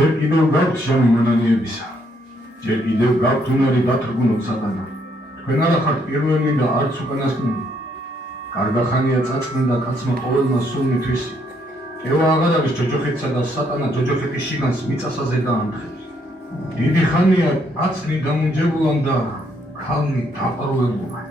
ჯერ კიდევ გაქვთ შამი მონანიებისა. ჯერ კიდევ გაქვთ უნარი გათრგუნოთ სატანა. თქვენ არა ხართ პირველი და არც უკანასკნელი. კარგა ხანია წაწყნდა კაცმა ყოველმა სულმი თვისი. ევა აღარ არის ჯოჯოხეთსა და სატანა ჯოჯოხეთის შიგანს მიწასაზე დაამხეს. დიდი ხანია აცნი გამუნჯებულან და ქალნი დაყრუებულა.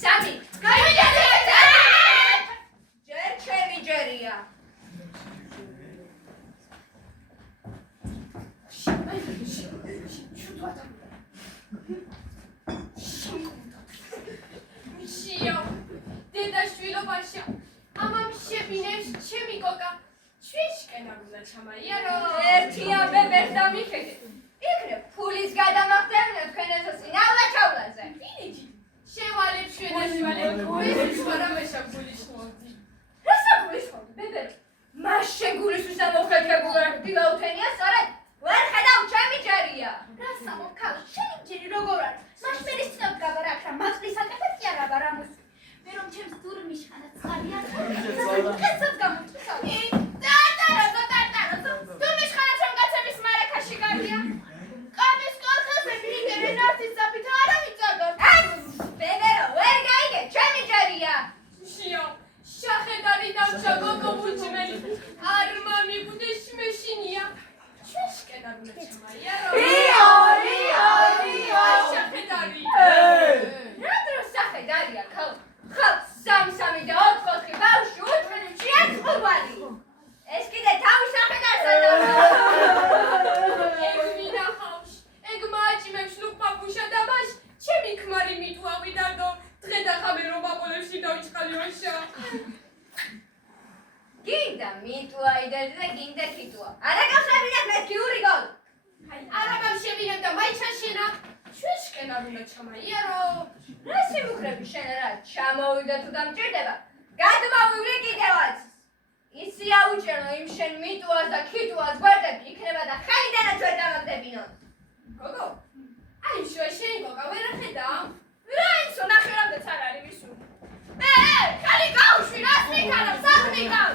Sammy, go! შიო დედა შვილობაშა ამამ შებინებს ჩემი გოგა ჩვენშკენ არ უნდა ჩამაიარო ერთია ბებერს დამიხედე იქნებ ფულის გადამახდევნებ თქვენესო სინავლა ჩავლაზე ფინიჯი შევალებ შენაშვალებ ვიზის ვარამეშა გულიშმოდი რასა გულიშმოდი ბებერი მას შენ გულისთვის ამოხეთებულა დილაუთენია სწორედ ვერ ხედავ ჩემი ჯერია რასა მოქალ შენი ჯერი როგორ არის მაშმერის ცნობ გაბარაქრა მაწლის აკეთებ კი არა ბარამუს მე რომ ჩემს დურმიშ ხანა ცხარია ხეცად გამოწვისავი ტარტარო დურმიშ ხანა რომ გაცების მარაკაში გარდია კამის კოლხაზე მიგერენ არტის საფით არა ვიწოდოთ ბებერო ვერ გაიგე ჩემი ჯერია შიო შახედარი დავჭა გოგო ბუჩმელი არ მამიბუდეს მეშინია ჩვენშკენ არ უნდა ჩამაიარო რიო შახედარი რა დროს სახედარია ხალ სამი და 4 ბავშვი უჩვენებში აცხოვარი ეს კიდე თავი სახედარსა ეგ მინახავს ეგ მაჭიმებს ლუპაპუშა და მას ჩემი ქმარი მიტუავი დადო დღე და ხამე რომ აბოლებში დავიწყალიოშა გინდა მიტუა იდეზე გინდა ქიტუა არა გავსებინებ მე გიური გოლ არა გავშევინებ და მაიჩაშენა ჩვენშკენ არ უნდა ჩამაიარო რა სიმუქრები შენ რა ჩამოვიდა თუ დამჭირდება გადმოვივლი კიდევაც ისი აუჭერნო იმ შენ მიტუას და ქიტუას გვერდები იქნება და ხაიდანაც ვერ დამაგდებინოთ გოგო აი შენ გოგა ვერ ხედავ რა ინსო ნახე რამდენიც არ არის ვისურვი ხალი გავუშვი რას მიქარავ საღნი გავ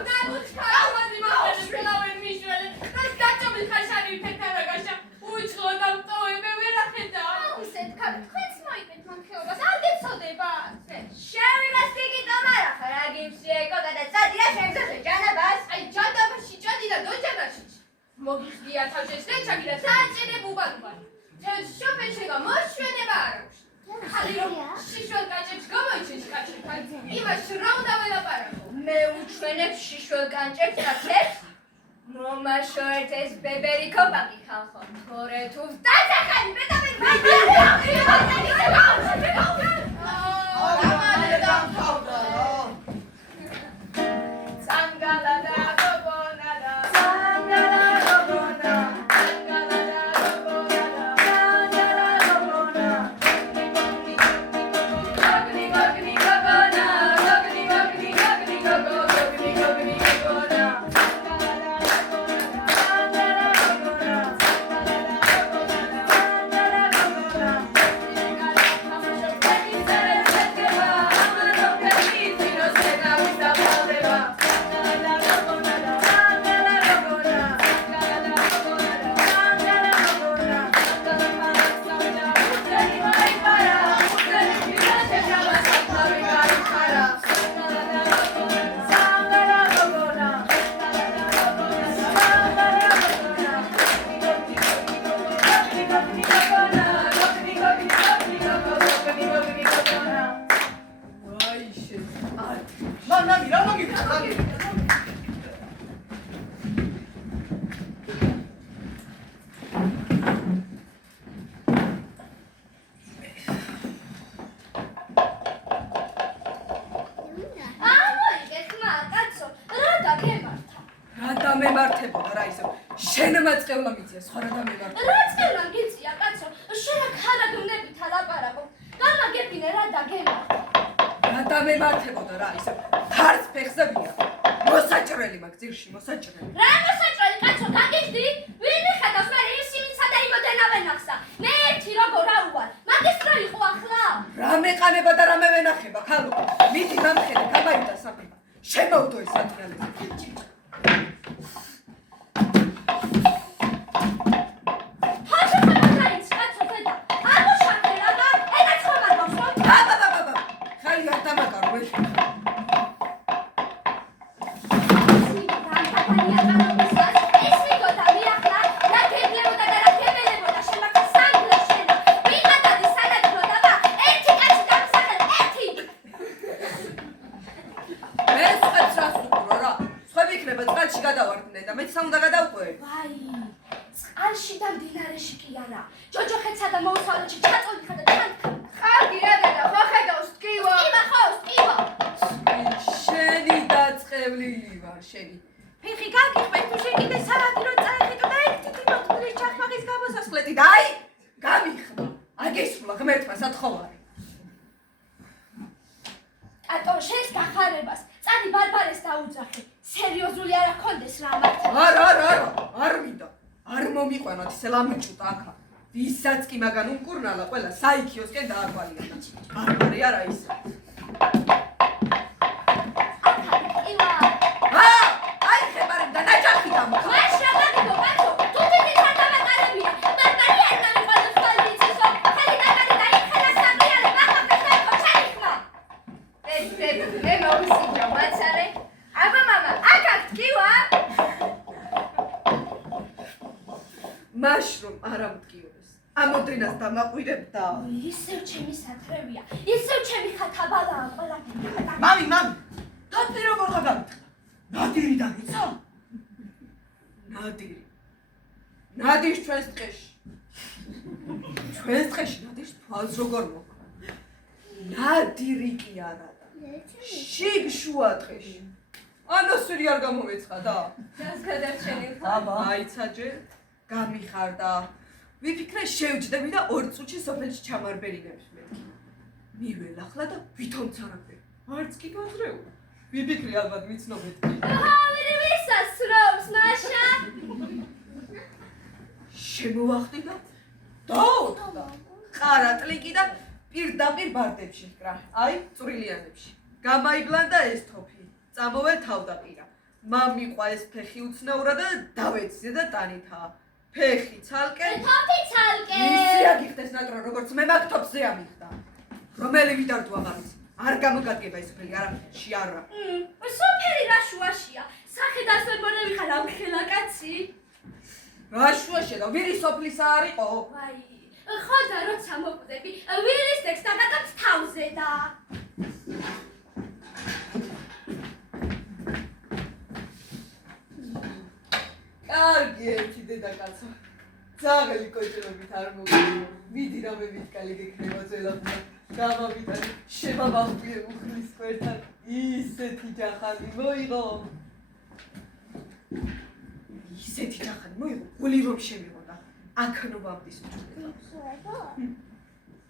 აუვადი მახვეdes ველავენ მიშველი რას გაჭობილ ხაშარი ფეთარაგაშა უიწყლო და მტოვებე ვერ ხედავ ისეთ ქალ თქვენს მოიგეთ მან ხეობას არ გეცოდება შევიღას დიდი ტომარა რა გიფსი ეკო და წადი რა შეგზაზე ჯანაბას აი ჯანდაბაში ჭადი და დოჯანაში მოგიხდია თავშეს რეჩაკი და საჭირე ბუბანუბანი თეს შოფენშეგა მოშვენება არ აქვს ხალი რომ შიშველ კაჭებს გამოიჩენს კაჭებთან იმას რომ დაველაპარაკო მე უჩვენებ შიშველ კანჭებს კაცებს მომაშორეთ ეს ბებერი კოპაკი ხალხო თორე თუ დაწახალი მე და მე მემართებოდა რა ისო შენმა წევლა მიწია სხვა რა დამემართება რა წევლა გიწია კაცო შენ ხარა გუნდებით ალაპარაკო გამაგებინე რა დაგემართა რა დამემართებოდა რა ისო ხარც ფეხსებია მოსაჭრელი მაგ ძირში მოსაჭრელი რა მოსაჭრელი კაცო გაგიჟდი ვინ ხედავს მე ისინი სადა იმოდენა ვენახსა მე ერთი როგორ აუვალ მაგის რა იყო ახლა რა მეყანება და რა მევენახება ხალო მიდი გამხედე გამაიდა საფი შემოვდო ეს საჭრელი ვაი წყალში და მდინარეში კი არა ჯოჯოხეთსა და მოუსალოში ჩაწოლი შენი. ფეხი გაგიყვეთ თუ შეკიდე სალადი რო წაეხიტო და ერთი თვითონ ჩახმაღის გამოსასხლეთი და აი გამიხმა. აგესრულა ღმერთმა სათხოვარი. ატო შენს გახარებას წადი ბარბარეს დაუძახე. სერიოზული არ აქონდეს რა მართლა. არ მინდა. არ მომიყვანოთ ისე ლამიჭუტა აქა. ვისაც კი მაგან უმკურნალა ყველა საიქიოსკენ დააყვალიანა. ბარბარე არა ისე. აი ხებარებ და ნაჯახი დამოხა. მაშ რა გაგიგო ბატო თუ თითი გადავატარებია. ბარბარი არ გამიყვანოს თვალიცისო. ხელი დაგარი და იქხელა სამიარე მაგაფე ხერხო ჩაიხმა. მე მოვისინჯო მაცარე. აბა მამა, აქ გკივა? მაშრომ არ ამტკიურეს. ამოდრინას დამაყვირებდა. ისევ ჩემი სატრევია. ისევ ჩემი ხათაბალაა ყველაფერი. მამი, თათი როგორ გადავიტყდა? ნადირი დამიცა? ნადირს ჩვენს ტყეში. ჩვენს ტყეში ნადირს თვალს როგორ მოყვა? ნადირი კი არა და შიგ შუა ტყეში. ანასვირი არ გამომეცხადა? ჯანს გადარჩენი ხა? აიცაჯე, გამიხარდა. ვიფიქრე შევჯდები და 2 წუთში სოფელში ჩამარბერინებს მეთქი. მიველახლა და ვითომ ცარაბე. არც კი გაზრეულა. ვიფიქრე ალბათ მიცნობეთ. ავერი ვისასრობს მაშა. შემოვახდი და დაუთხდა. ყარატლიკი და პირდაპირ ბარდებში ჰკრა. აი, წვრილიანებში. გამაიბლანდა ეს თოფი. წამოვალ თავდაპირა. მამიყვა ეს ფეხი უცნაურა და დავეცზე და ტანითა. ფეხი ცალკე. თოფი ცალკე. ისე აგიხდეს ნატრო როგორც მე მაგ თოფზე ამიხდა. რომელი ვიდარდო აღარიც. არ გამოგადგება ეს ფელი არაფერში არა. სოფელი რა შუაშია. სახედას ვერ მონევიხარ ამ ხელა კაცი. რა შუაშია და ვირი სოფლისა არ იყო? ვაი, ხოდა როცა მოკვდები, ვირის ტექსტს დაგატაც თავზე და კარგი ერთი დედაკაცო. ძაღლი კოჭრობით არ მოგიო. მიდი რამე ვიტკალი გეკნება ძველად. გამავიტანე შემაბავშვიე უხლის კვერთან. ისეთი ჯახანი მოიღო. გული რომ შემიღო და აქნობავდის უჩვენებავს.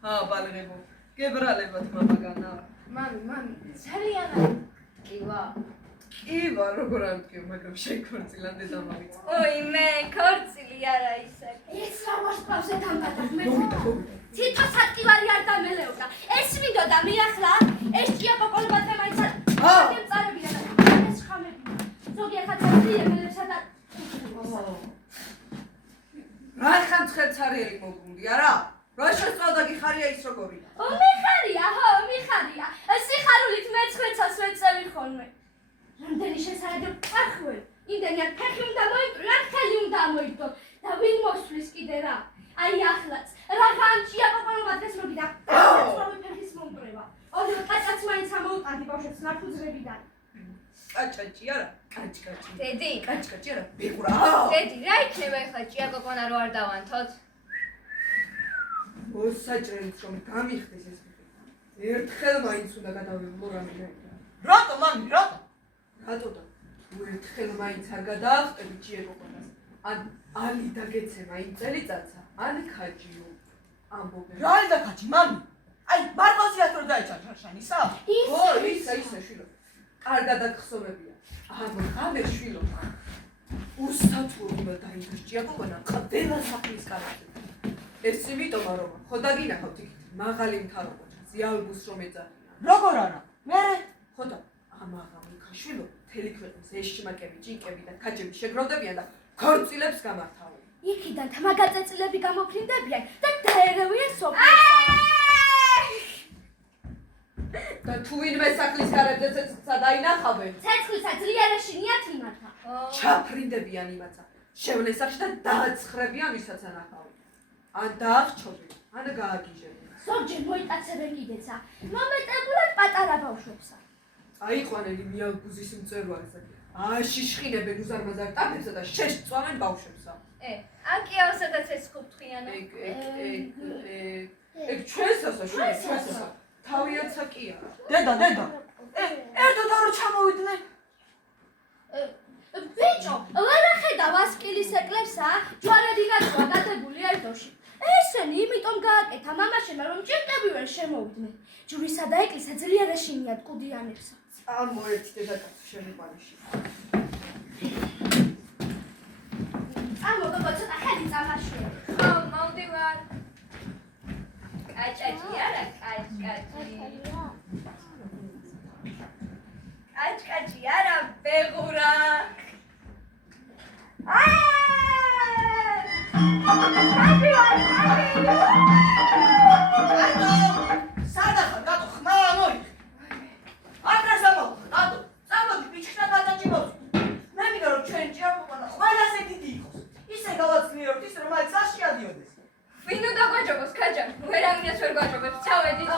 ბალღებო, გებრალებათ მამაგანა. მამი, ძალიან კივა. კივა, როგორ არ მткиო, მაგრამ შეიქორწილანდე დამავიწყო. ოი, მე ქორწილი არა ისე. ეს რა მოსწავზე დამბადახ მე. თითო სატკივარი არ დამელეოდა. ეს მინდოდა მიახლა, ეს ჭია პოპოლბატე მაინც არ წარებია და ეს ხამები. ზოგიერთად ძიებელებსა და რა ხან ცხელცარიელი მოგუნდი არა? რა შეწავდა გიხარია ის როგორია? მიხარია. სიხარულით მეცხვეცას ვეწევი ხოლმე. რამდენი შესაძლო პახვე. იმდენი არ ფეხი უნდა მოიწრო, რა ხელი უნდა მოიწრო და ვინ მოსვლის კიდე რა? აი ახლაც რა განჭია პოპოლობადეს მოგიდა. ეს ფეხის მომკრება. ორი კაცაც მაინც ამოუტანდი ბავშვებს ნაფუძრებიდან. კაჭკაჭი არა, კაჭკაჭი. დედი, კაჭკაჭი არა, ბეღურა. დედი, რა იქნება ახლა ჭია კოკონა რო არ დავანთოთ? მოსაჭრელით რომ გამიხდეს ეს ფეხი. ერთხელ მაინც უნდა გადავიღო რამე. რატო მამი, რატო? რატო და ერთხელ მაინც არ გადაახტები ჭია კოკონას. ან ალი დაგეცემა იმ წელიწადსა, ან ქაჯიო. ამბობენ. რა არის და ქაჯი, მამი? აი, მარკოზიას რო დაეჭარ შარშანისა? ისე შვილო. კარგად აგხსოვებია. ამე შვილო. უსათურმო დაინჯია კოკონა, ყველა სახლის კარგად. ეს იმიტომ რომ ხო დაგინახავთ იქით, მაღალი მთავრობა, ზიალბუს რომ ეძახიან. როგორ არა? მე ხო და ამაღამი ქაშვილო, მთელი ქვეყნის ეშმაკები, ჭინკები და ქაჯები შეგროვდებიან და ქორწილებს გამართავენ. იქიდან თამაგაწეწილები გამოფრინდებიან და დაერევიან სოფელსა. და თუ ვინმე სახლის კარებზე ცეცხლსა დაინახავენ, ცეცხლისა ძლიერაში ნიათიმათა. ჩაფრინდებიან იმაცა, შევლესახში და დააცხრებიან ვისაც ანახავენ. ან დაახჩობენ, ან გააგიჟებენ. ზოგჯერ მოიტაცებენ კიდეცა, მომეტებულად პატარა ბავშვებსა. აიყვანენ მიალბუზის მწვერვალზე. აშიშხინებენ უზარმაზარ ტაფებსა და შეშწვავენ ბავშვებსა. აკია სადაც ეს ხუთხიანო. ეგ ჩვენსასა, ჩვენსასა. თავიაცა კი არა. დედა. ერთად არო ჩამოვიდნენ. ბიჭო, ვერა ხედა ვასკილის ეკლებსა, ჯვარადი გაწვა დადებული ერთოში. ესენი იმიტომ გააკეთა მამაშენმა, რომ ჭირტები ვერ შემოვიდნენ. ჯვრისა და ეკლისა ძლიერ ეშინიათ კუდიანებსა. წამოერთი დედაკაცო შენი პალიში. ამო ბაბა ცოტა ხედი წამაშია. ხო, მოვდივარ. კაჭკაჭი არა, კაჭკაჭი. კაჭკაჭი არა, ბეღურა. სადახარ რატო ხმა მოი აკრას ამო რატო წამოდი ბიჭხნა გადაჭიმოს მე მინდა რომ ჩვენ ჭიაპობა და ყველას ეკიდი იყოს ისე გავაცნიეროთ ის რომ აი წაში ადიოდეს ვინ უნდა გვაჯობოს, ქაჯა? ვერავინას ვერ გვაჯობებს, ჩავედით.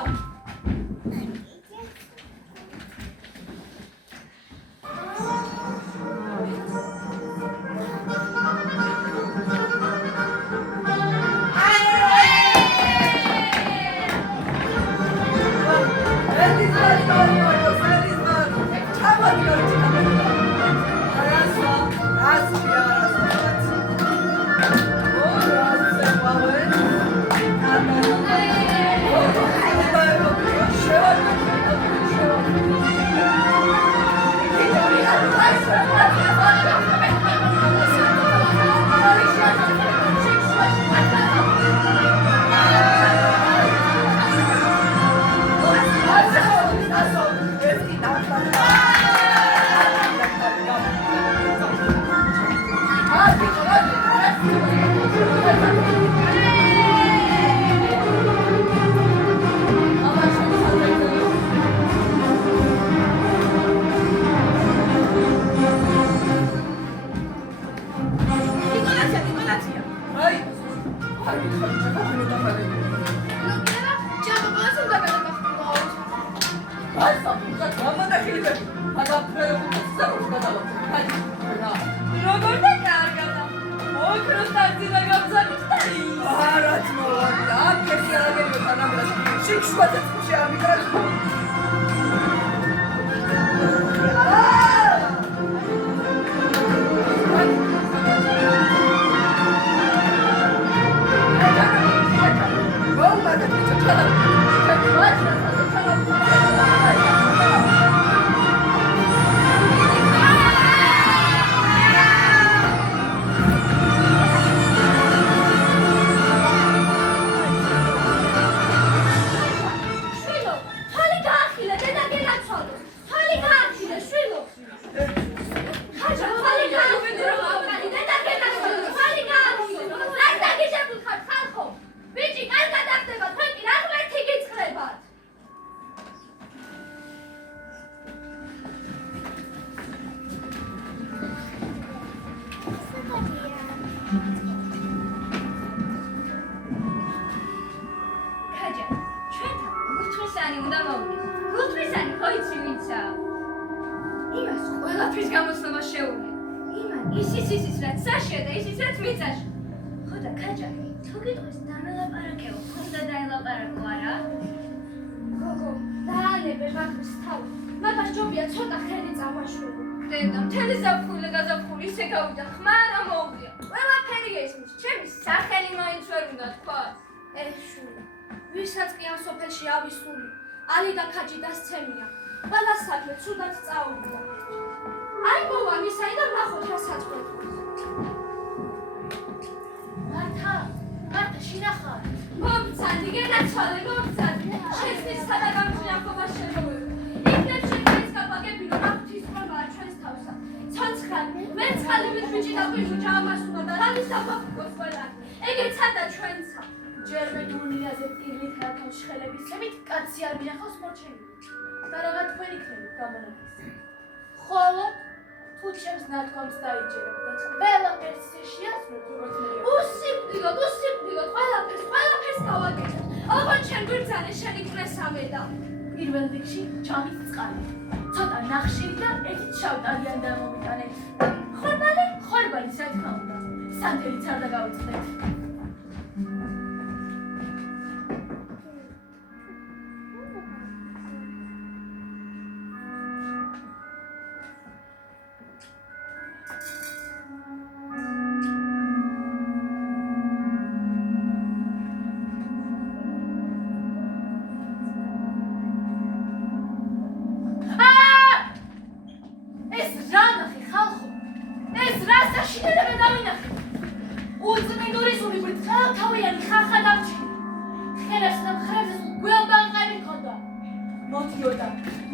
მიდიოდა.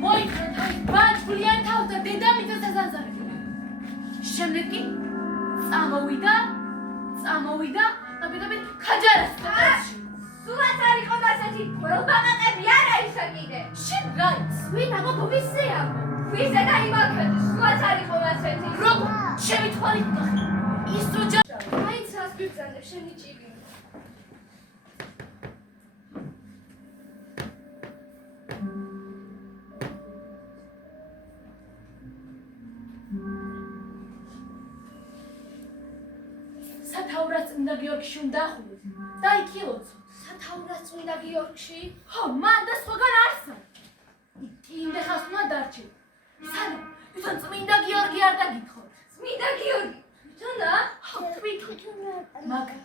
მოიქნა თავის ბაჭყლიან თავს და დედამიწას აზარებდა. შემდეგ კი წამოვიდა და პირდაპირ ქაჯარას წაწერში. სულაც არ იყო მასეთი ყველბაყაყები არა ისა კიდე. შენ რა იცი? ვინ აბა ვისეა? ვისე და იმაქეთი სულაც არ იყო მასეთი. როგორ? ჩემი თვალით ნახე. ის რო მაინც რას გვიბრძანდებ შენი ჭირი. სათაურას წმინდა გიორგში უნდა ახულოთ და იქ ილოცოთ. სათაურას წმინდა გიორგში? ხო, მან და სხვაგან არსად. იქ იმდეხას უნდა დარჩე. სანამ თვითონ წმინდა გიორგი არ დაგითხოთ. წმინდა გიორგი თვითონ და ხო, თვითონ. მაგრამ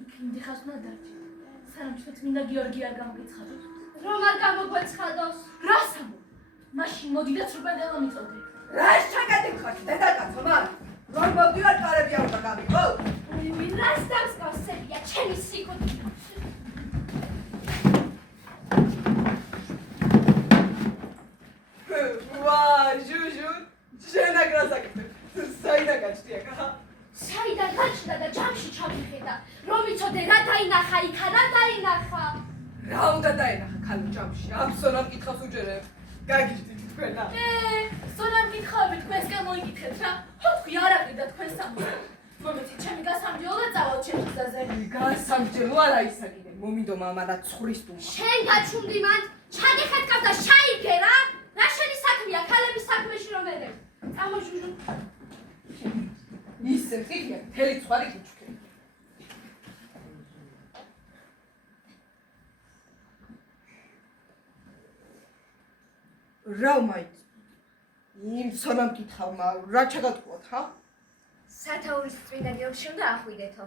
იქ იმდეხას უნდა დარჩე. სანამ ჩვენ წმინდა გიორგი არ გამოგეცხადოთ. რომ არ გამოგვეცხადოს? რას ამბობ? მაშინ მოდი და ცრუბადელა მიწოდე. რას ჩაკეთებხარ დედაკაცო მან? რომ მოვდივარ კარები არ უნდა გამიყო? რას დამსგავსებია ჩემი სიკვდილი? ვა, ჟუჟუ, შენ აგრას აკეთებ. საიდან გაჩნია ხა? საიდან გაჩნდა და ჯამში ჩამიხედა, რომ ვიცოდე რა დაინახა იქა, რა დაინახა. რა უნდა დაენახა ქალო ჯამში? ამ სონამ კითხავს უჯერებ. გაგიჟდით თქვენა. სონამ გითხავები თქვენს გამოიგითხეთ რა. ხო თქვი არ აყიდა თქვენ სამს. მომეცი ჩემი გასამჯელო და წავალ ჩემს გზაზე. გასამჯელო არა ისა კიდე. მომინდო მამა და ცხვრის თუ. შენ გაჩუმდი მან, ჩაგეხეთქავ და შაიგე რა. რა შენი საქმეა, ქალების საქმეში რომ ვერებ. წამოჟუჟუ. ისე ხილია, მთელი ცხვარი გიჩქე. რა მაინც? იმ სონამ კითხავმა, რა ჩაგატყუათ, ხა? სათაურის წმინდა გიორგში უნდა ახვიდეთო.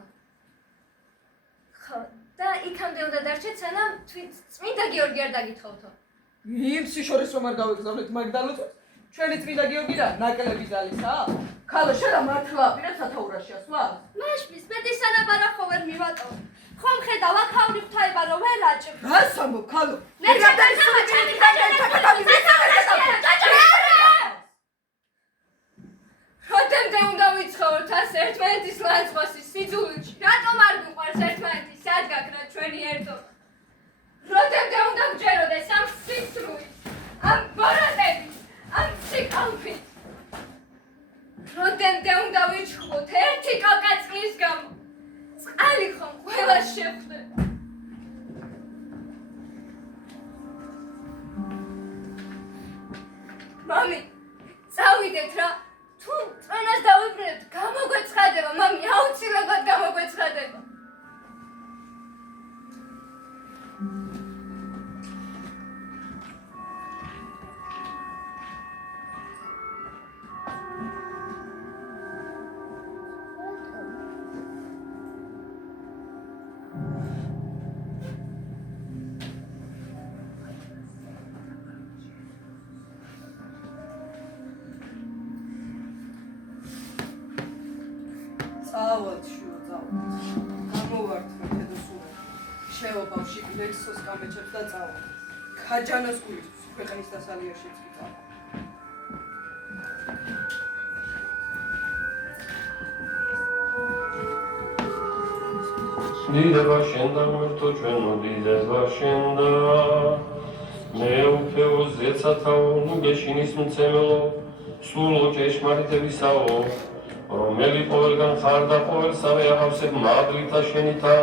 ხო, და იქამდე უნდა დარჩეთ, სანამ წმინდა გიორგი არ დაგითხოვთო. იმ სიშორის რომ არ გავეგზავნეთ მაგდალოც, ჩვენი წმინდა გიორგი რა, ნაკლები ძალისაა? ქალო, შენ რა მართლა აპირებ სათაურაში ასვლას? მაშვის მეტი სანაბარა ხო ვერ მივატოვ. ხომ ხედავ აქაური ღვთაება რომ ვერ აჭებ. რას ამბობ, ქალო? მე ჩაგდაიმა ჩემი როდემდე უნდა ვიცხოვოთ ასე ერთმანეთის ლანძღვასი სიძულში? რატომ არ გვიყვარს ერთმანეთის სადგაგრა ჩვენი ერთობა? როდემდე უნდა გჯეროდეს ამ სიცრუით, ამ ბოროტებით, ამ სიკალფით? როდემდე უნდა ვიჩხუბოთ ერთი კოკაწყლის გამო? წყალი ხომ ყველას შევხვდება? მამი, წავიდეთ რა. თუ წვენას დავიბრუნებთ, გამოგვეცხადება, მამი, აუცილებლად გამოგვეცხადება. წავალ შუა წავალ. გამოვართ მეთედოსურა. შევა ბავში ლექსოს გამეჩებს და წავალ. ქაჯანას გულისთვის ქვეყნის დასალიერშიც კი წავალ. დიდება შენ და ღმერთო ჩვენო დიდება შენ და მე უფეო ზეცათაო ნუ გეშინის მცემელო სულ ჭეშმარიტებისაო რომელი ყოველგან ხარ და ყოველსავე აღავსებ მადლითა შენითა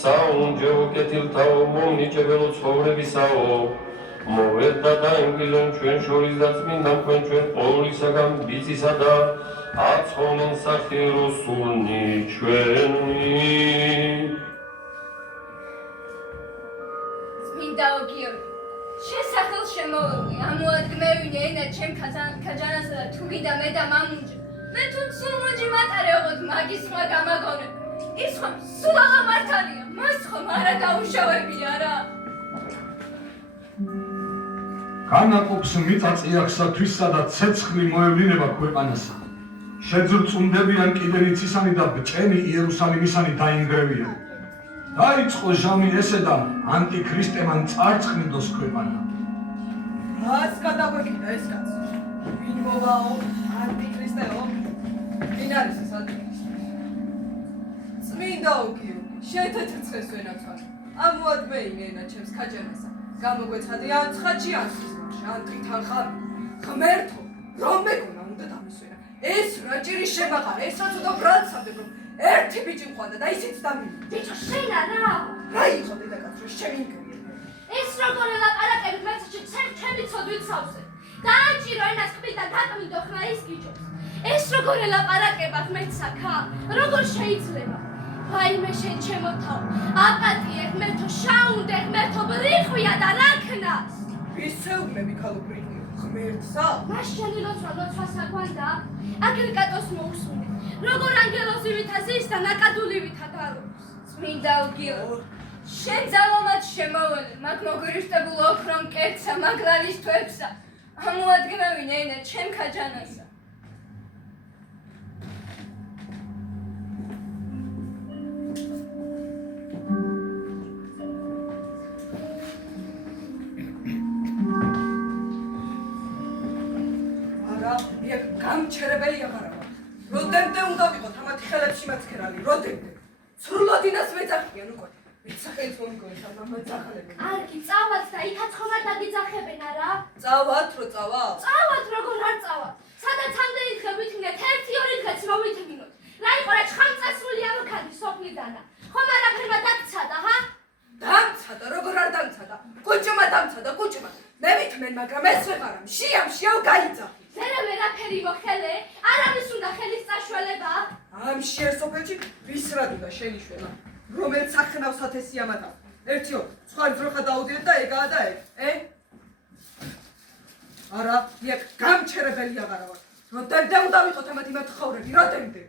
საუნჯეო კეთილთაო მომნიჭებელო ცხოვრებისაო მოვედ და დაემგილონ ჩვენ შორის და წმინდა თქვენ ჩვენ ყოვლისაგან ბიცისა და აცხონენ სახირო სულნი ჩვენი წმინდაო გიორგი, შესახელ შემოვლი, ამოადგმევინე ენა ჩემ ქაჯანასა და თუგი და მე და მამუნჯი. მე თუ სულ მუნჯი მატარეობოდ მაგის სხვა გამაგონე. ის ხომ სულ აღამართალია, მას ხომ არა დაუშავებია რა. განაყოფს მიწაწიახსა თვისა და ცეცხლი მოევლინება ქვეყანასა. შეძრწუნდებიან კიდენიცისანი და ბჭენი იერუსალიმისანი დაინგრევიან. დაიწყო ჟამი ესე და ანტიქრისტემან წარწყნიდოს ქვეყანა. რას გადაგვეკიდა ეს კაცი? ვინ მოვაო? ანტიქრისტეო? ვინ არის ეს ანტიქრისტე? წმინდაო გიორგი, შეთეთრცხეს ვენაცვალე. ამოადმეინე ენა ჩემს ქაჯანასა. გამოგვეცხადე ან ცხადში ან სიზმარში, ან ტყითან ხარ. ღმერთო, რომ მეგონა უნდა დამისვენა. ეს რა ჭირი შემაყარა, ეს რაც უნდა ბრალცავდე, რომ ერთი ბიჭი მყავდა და ისიც დამიმი. ბიჭო, შენა რა? რა იყო დედაკაც, რომ შემიგია? ეს როგორ ელაპარაკებით მეცში ჩემი ცოდვით სავსე. დააჭირო ენას ხმით და დაკმიდო ხმა ის გიჯობს. ეს როგორ ელაპარაკებათ მეცსა, როგორ შეიძლება? ვაიმე შენ ჩემო თავ, აპატიე ღმერთო, შაუნდე ღმერთო, ბრიხვია და რაქნას. ვისეუბნები ქალო ბრიხვია, ღმერთსა? მას შენი ლოცვა საგვანდა? აგრიკატოს მოусმინე. როგორ ანგელოზივითა ზის და ნაკადულივითა გარობს. წმინდაო გიორგი, შენ ძალომაც შემოვალე, მაგ მოგრიშტებულ ოქრომ კერძსა, მაგ ლალის თვებსა. ამოადგმევინე ენა ჩემ ქაჯანასა. გამჩერებელი აღარავა. როდემდე უნდა ვიყოთ ამათი ხელებში მაცქერალი, როდემდე? სრულადინას მეძახიან უკვე. მეცახელს მომიგონეთ ამ მამაძახლებენ. კარგი, წავალთ და იქაც ხომარ დაგიძახებენ არა? წავალთ, რო წავალ? წავალთ, როგორ არ წავალთ? სადაც ამდენი დღე ვითმინეთ, 1-2 დღეც რო ვითმინოთ. რა იყო რა ჩხამწასული ამოქადი სოფლიდანა. ხომ არაფერმა დაგცადა, ჰა? დამცადა, როგორ არ დამცადა? კუჭმა დამცადა, კუჭმა. მე ვითმენ, მაგრამ ეს ვეღარა, შიავ გაიძახი. ზერა ვერაფერი მოხელე, არავის უნდა ხელის წაშველება. ამ შიერ სოფელში ვის რად უნდა შენიშველა? რომელიც ახნავს ათესი ამათა. ერთიო, სხვა ძროხა დაუდიეთ და ეგაა და ეგ, არა, იქ გამჩერებელი აღარა ვარ. როდემდე უნდა ვიყოთ ამათი მათხოვრები, როდემდე?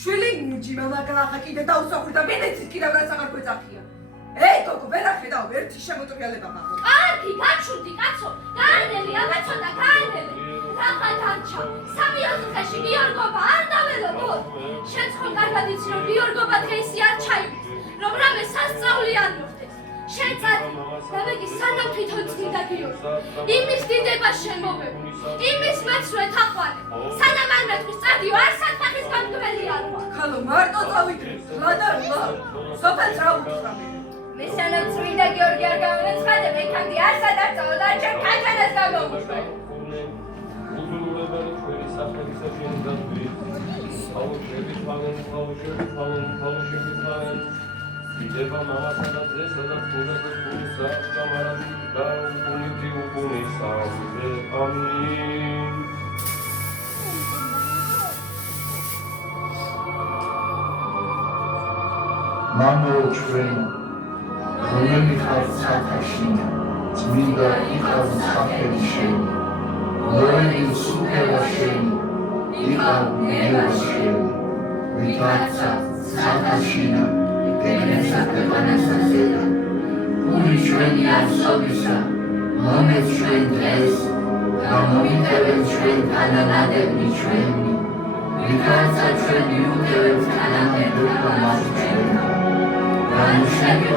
შვილი მუჯიმა მაგალახა კიდე დაუსახვირდა ბინეცის კიდევ რაც აღარ გვეძახია. გოგო, ვერ ახედავ, ერთი შემოტრიალება მაქვს. კარგი, გაჩვდი, კაცო, გაანელი, ამაცოდა, გაანელი. რაღა დარჩა, 3 დღეში გიორგობა არ დაველოდოთ. შენ ხომ კარგად იცი, რომ გიორგობა დღეისი არ ჩაივლის, რომ რამე სასწაული არ მოხდეს. შენ წადი, და მეგი სანამ თვითონ წმინდა გიორგი. იმის დიდება შემოვები, იმის მეცხრე თაყვანე. სანამ არ მეტყვის წადიო, არ საფახის გამგებელი არ ვარ. ქალო, მარტო წავიდე, ლადა რა, სოფელს რა უთხრამე. მე სანამ წმინდა გიორგი არ გამოვეცხადე, მე ქანდი არ სადარწაო და ჩემ ქაჯანას გამოვუშვე. უძლურებელი ჩვენი სახელისა შენგადვი. აუჩები თვალენ, თვალუშები თვალენ. იდება მამასა და ძესა და თუნდაც გულსა, გამარადი და უკუნითი უკუნისა, ამინ. მამო ჩვენ რომელი ხარ საფაში, წმინდა იყავ სახელი შენი, რომელი სუფევა შენი, იყავ მიერა შენი, ვიტაცა საფაშინა, ეგნესა ქვეყანასა ზედა, გული ჩვენი არსობისა, მომეც ჩვენ დღეს, და მომიტევენ ჩვენ თანანადები ჩვენი, ვიტაცა ჩვენ მიუტევენ თანანადებობა მას ჩვენი, განუშევი